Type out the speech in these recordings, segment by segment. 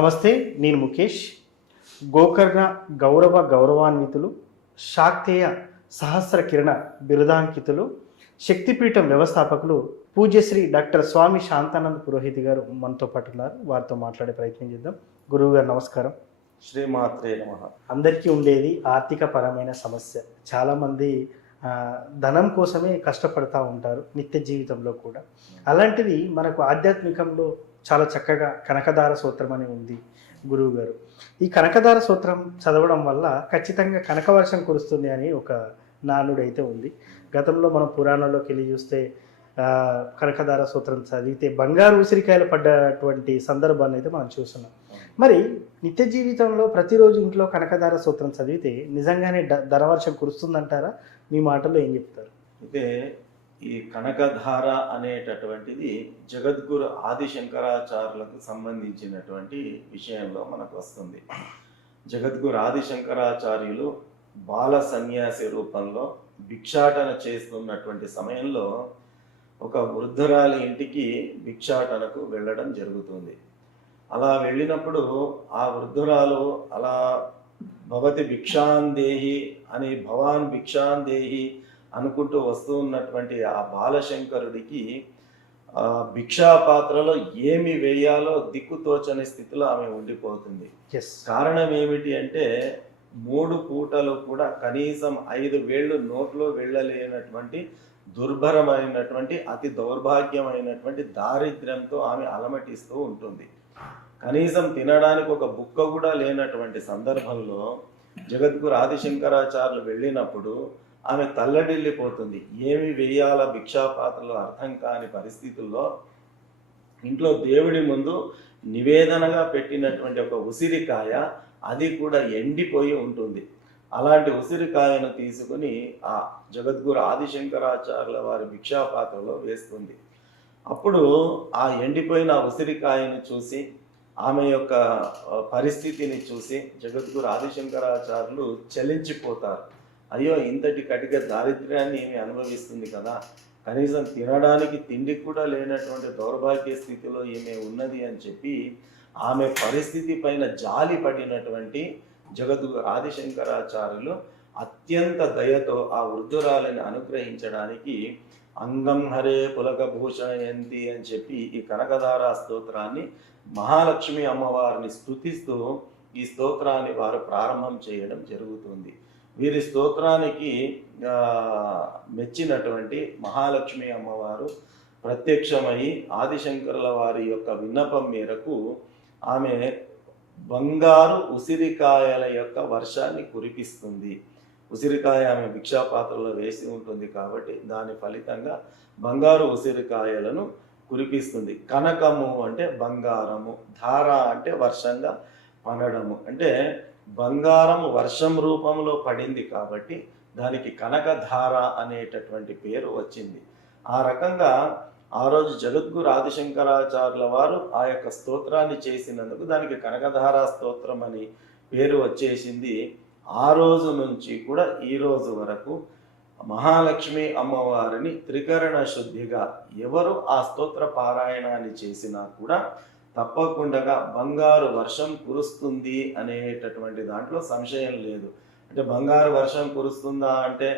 నమస్తే, నేను ముఖేష్. గోకర్ణ గౌరవాన్వితులు, శాక్తేయ సహస్ర కిరణ బిరుదాంకితులు, శక్తిపీఠం వ్యవస్థాపకులు పూజ్యశ్రీ డాక్టర్ స్వామి శాంతానంద పురోహిత్ గారు మనతో పాటు ఉన్నారు. వారితో మాట్లాడే ప్రయత్నం చేద్దాం. గురువు గారు నమస్కారం. శ్రీమాత్రే నమః. అందరికీ ఉండేది ఆర్థిక పరమైన సమస్య. చాలామంది ధనం కోసమే కష్టపడతా ఉంటారు నిత్య జీవితంలో కూడా. అలాంటిది మనకు ఆధ్యాత్మికంలో చాలా చక్కగా కనకదార సూత్రం అని ఉంది గురువు గారు. ఈ కనకదార సూత్రం చదవడం వల్ల ఖచ్చితంగా కనకవర్షం కురుస్తుంది అని ఒక నానుడు అయితే ఉంది. గతంలో మనం పురాణంలోకి వెళ్ళి చూస్తే కనకదార సూత్రం చదివితే బంగారు ఉసిరికాయలు పడ్డటువంటి సందర్భాన్ని అయితే మనం చూస్తున్నాం. మరి నిత్య జీవితంలో ప్రతిరోజు ఇంట్లో కనకదార సూత్రం చదివితే నిజంగానే ధనవర్షం కురుస్తుందంటారా? మీ మాటల్లో ఏం చెప్తారు? అయితే ఈ కనకధార అనేటటువంటిది జగద్గురు ఆదిశంకరాచార్యులకు సంబంధించినటువంటి విషయంలో మనకు వస్తుంది. జగద్గురు ఆదిశంకరాచార్యులు బాల సన్యాసి రూపంలో భిక్షాటన చేస్తున్నటువంటి సమయంలో ఒక వృద్ధురాలి ఇంటికి భిక్షాటనకు వెళ్ళడం జరుగుతుంది. అలా వెళ్ళినప్పుడు ఆ వృద్ధురాలు అలా భవతి భిక్షాందేహి అని భవాన్ భిక్షాందేహి అనుకుంటూ వస్తూ ఉన్నటువంటి ఆ బాలశంకరుడికి భిక్షా పాత్రలో ఏమి వేయాలో దిక్కుతోచని స్థితిలో ఆమె ఉండిపోతుంది. కారణం ఏమిటి అంటే 3 పూటలు కూడా కనీసం 5 వేళ్ళు నోట్లో వెళ్ళలేనటువంటి దుర్భరమైనటువంటి అతి దౌర్భాగ్యమైనటువంటి దారిద్ర్యంతో ఆమె అలమటిస్తూ ఉంటుంది. కనీసం తినడానికి ఒక బుక్క కూడా లేనటువంటి సందర్భంలో జగద్గురు ఆదిశంకరాచార్యులు వెళ్ళినప్పుడు ఆమె తల్లడిల్లిపోతుంది. ఏమి వేయాల భిక్షాపాత్రలో అర్థం కాని పరిస్థితుల్లో ఇంట్లో దేవుడి ముందు నివేదనగా పెట్టినటువంటి ఒక ఉసిరికాయ, అది కూడా ఎండిపోయి ఉంటుంది. అలాంటి ఉసిరికాయను తీసుకుని ఆ జగద్గురు ఆదిశంకరాచార్యుల వారి భిక్షాపాత్రలో వేస్తుంది. అప్పుడు ఆ ఎండిపోయిన ఉసిరికాయను చూసి, ఆమె యొక్క పరిస్థితిని చూసి జగద్గురు ఆదిశంకరాచార్యులు చలించిపోతారు. అయ్యో, ఇంతటి కటిక దారిద్ర్యాన్ని ఏమి అనుభవిస్తుంది కదా, కనీసం తినడానికి తిండి కూడా లేనటువంటి దౌర్భాగ్య స్థితిలో ఈమె ఉన్నది అని చెప్పి ఆమె పరిస్థితి పైన జాలి పడినటువంటి జగద్గురు ఆదిశంకరాచార్యులు అత్యంత దయతో ఆ వృద్ధురాలిని అనుగ్రహించడానికి అంగం హరే పులకభూషయంతి అని చెప్పి ఈ కనకధార స్తోత్రాన్ని మహాలక్ష్మి అమ్మవారిని స్తుతిస్తూ ఈ స్తోత్రాన్ని వారు ప్రారంభం చేయడం జరుగుతుంది. వీరి స్తోత్రానికి మెచ్చినటువంటి మహాలక్ష్మి అమ్మవారు ప్రత్యక్షమై ఆదిశంకరుల వారి యొక్క విన్నపం మేరకు ఆమె బంగారు ఉసిరికాయల యొక్క వర్షాన్ని కురిపిస్తుంది. ఉసిరికాయ ఆమె భిక్షాపాత్రలో వేసి ఉంటుంది కాబట్టి దాని ఫలితంగా బంగారు ఉసిరికాయలను కురిపిస్తుంది. కనకము అంటే బంగారము, ధార అంటే వర్షంగా పడడము, అంటే బంగారం వర్షం రూపంలో పడింది కాబట్టి దానికి కనకధార అనేటటువంటి పేరు వచ్చింది. ఆ రకంగా ఆ రోజు జగద్గురు ఆదిశంకరాచార్యుల వారు ఆ యొక్క స్తోత్రాన్ని చేసినందుకు దానికి కనకధార స్తోత్రం అని పేరు వచ్చేసింది. ఆ రోజు నుంచి కూడా ఈ రోజు వరకు మహాలక్ష్మి అమ్మవారిని త్రికరణ శుద్ధిగా ఎవరు ఆ స్తోత్ర పారాయణాన్ని చేసినా కూడా తప్పకుండా బంగారు వర్షం కురుస్తుంది అనేటటువంటి దాంట్లో సంశయం లేదు. అంటే బంగారు వర్షం కురుస్తుందా అంటే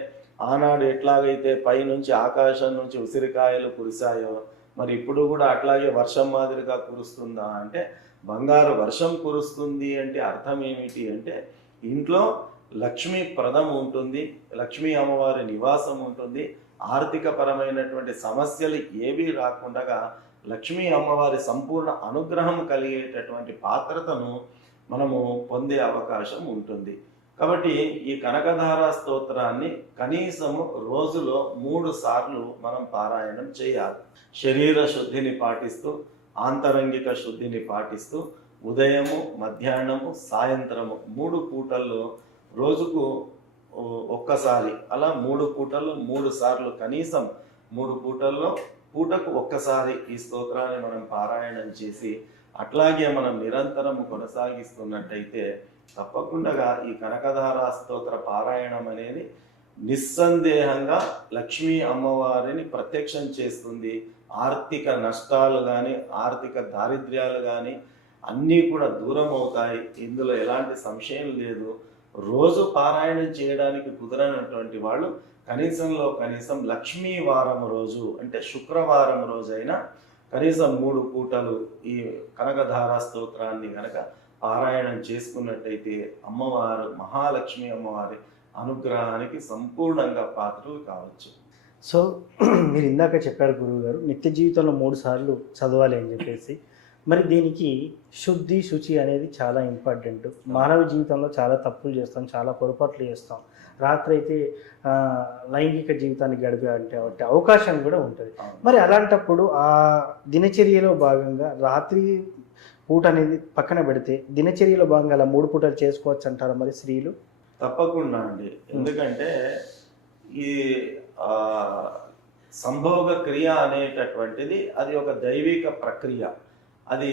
ఆనాడు ఎట్లాగైతే పైనుంచి ఆకాశం నుంచి ఉసిరికాయలు కురిశాయో మరి ఇప్పుడు కూడా అట్లాగే వర్షం మాదిరిగా కురుస్తుందా అంటే బంగారు వర్షం కురుస్తుంది అంటే అర్థం ఏమిటి అంటే ఇంట్లో లక్ష్మీ ప్రదం ఉంటుంది, లక్ష్మీ అమ్మవారి నివాసం ఉంటుంది. ఆర్థిక పరమైనటువంటి సమస్యలు ఏవీ రాకుండా లక్ష్మీ అమ్మవారి సంపూర్ణ అనుగ్రహం కలిగేటటువంటి పాత్రతను మనము పొందే అవకాశం ఉంటుంది. కాబట్టి ఈ కనకధార స్తోత్రాన్ని కనీసము రోజులో 3 సార్లు మనం పారాయణం చేయాలి. శరీర శుద్ధిని పాటిస్తూ, ఆంతరంగిక శుద్ధిని పాటిస్తూ ఉదయము, మధ్యాహ్నము, సాయంత్రము 3 పూటల్లో రోజుకు ఒక్కసారి అలా 3 పూటల్లో 3 సార్లు, కనీసం 3 పూటల్లో పూటకు ఒక్కసారి ఈ స్తోత్రాన్ని మనం పారాయణం చేసి అట్లాగే మనం నిరంతరము కొనసాగిస్తున్నట్టయితే తప్పకుండా ఈ కనకధార స్తోత్ర పారాయణం అనేది నిస్సందేహంగా లక్ష్మీ అమ్మవారిని ప్రత్యక్షం చేస్తుంది. ఆర్థిక నష్టాలు కానీ, ఆర్థిక దారిద్ర్యాలు కానీ, అన్నీ కూడా దూరం అవుతాయి. ఇందులో ఎలాంటి సంశయం లేదు. రోజు పారాయణం చేయడానికి కుదరనటువంటి వాళ్ళు కనీసంలో కనీసం లక్ష్మీ వారం రోజు అంటే శుక్రవారం రోజైనా కనీసం 3 పూటలు ఈ కనకధార స్తోత్రాన్ని కనుక పారాయణం చేసుకున్నట్టయితే అమ్మవారు మహాలక్ష్మి అమ్మవారి అనుగ్రహానికి సంపూర్ణంగా పాత్రలు కావచ్చు. సో మీరు ఇందాక చెప్పారు గురువుగారు నిత్య జీవితంలో 3 సార్లు చదవాలి అని చెప్పేసి. మరి దీనికి శుద్ధి శుచి అనేది చాలా ఇంపార్టెంట్. మానవ జీవితంలో చాలా తప్పులు చేస్తాం, చాలా పొరపాట్లు చేస్తాం. రాత్రి అయితే లైంగిక జీవితాన్ని గడిపే అంటే అవకాశం కూడా ఉంటుంది. మరి అలాంటప్పుడు ఆ దినచర్యలో భాగంగా రాత్రి పూట అనేది పక్కన పెడితే దినచర్యలో భాగంగా అలా 3 పూటలు చేసుకోవచ్చు అంటారా మరి స్త్రీలు? తప్పకుండా అండి. ఎందుకంటే ఈ సంభోగ క్రియ అనేటటువంటిది అది ఒక దైవిక ప్రక్రియ. అది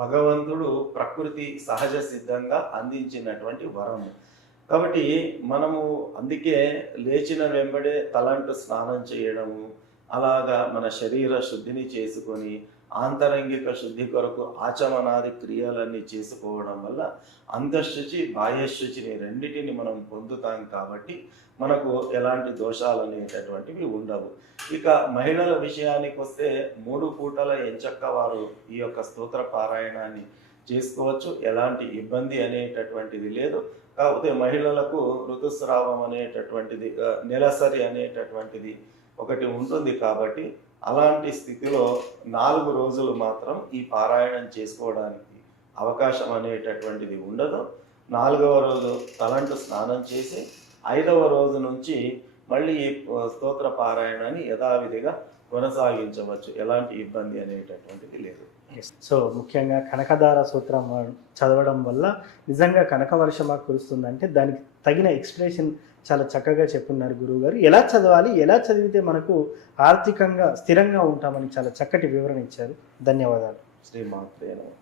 భగవంతుడు ప్రకృతి సహజ సిద్ధంగా అందించినటువంటి వరము. కాబట్టి మనము అందుకే లేచిన వెంబడే తలంటు స్నానం చేయడము, అలాగా మన శరీర శుద్ధిని చేసుకొని ఆంతరంగిక శుద్ధి కొరకు ఆచమనాది క్రియలన్నీ చేసుకోవడం వల్ల అంతఃశుచి బాహ్యశుచిని రెండింటిని మనం పొందుతాం. కాబట్టి మనకు ఎలాంటి దోషాలు అనేటటువంటివి ఉండవు. ఇక మహిళల విషయానికి వస్తే 3 పూటల ఎంచక్క వారు ఈ యొక్క స్తోత్ర పారాయణాన్ని చేసుకోవచ్చు. ఎలాంటి ఇబ్బంది అనేటటువంటిది లేదు. కాకపోతే మహిళలకు ఋతుస్రావం అనేటటువంటిది నెలసరి అనేటటువంటిది ఒకటి ఉంటుంది. కాబట్టి అలాంటి స్థితిలో 4 రోజులు మాత్రం ఈ పారాయణం చేసుకోవడానికి అవకాశం అనేటటువంటిది ఉండదు. 4వ రోజు తలంటు స్నానం చేసి 5వ రోజు నుంచి మళ్ళీ ఈ స్తోత్ర పారాయణాన్ని యథావిధిగా కొనసాగించవచ్చు. ఎలాంటి ఇబ్బంది అనేటటువంటిది లేదు. సో ముఖ్యంగా కనకధార సూత్రం చదవడం వల్ల నిజంగా కనక వర్షమా కురుస్తుందంటే దానికి తగిన ఎక్స్ప్రెషన్ చాలా చక్కగా చెప్పున్నారు గురువుగారు. ఎలా చదవాలి, ఎలా చదివితే మనకు ఆర్థికంగా స్థిరంగా ఉంటామని చాలా చక్కటి వివరణ ఇచ్చారు. ధన్యవాదాలు. శ్రీమాత్రే నమః.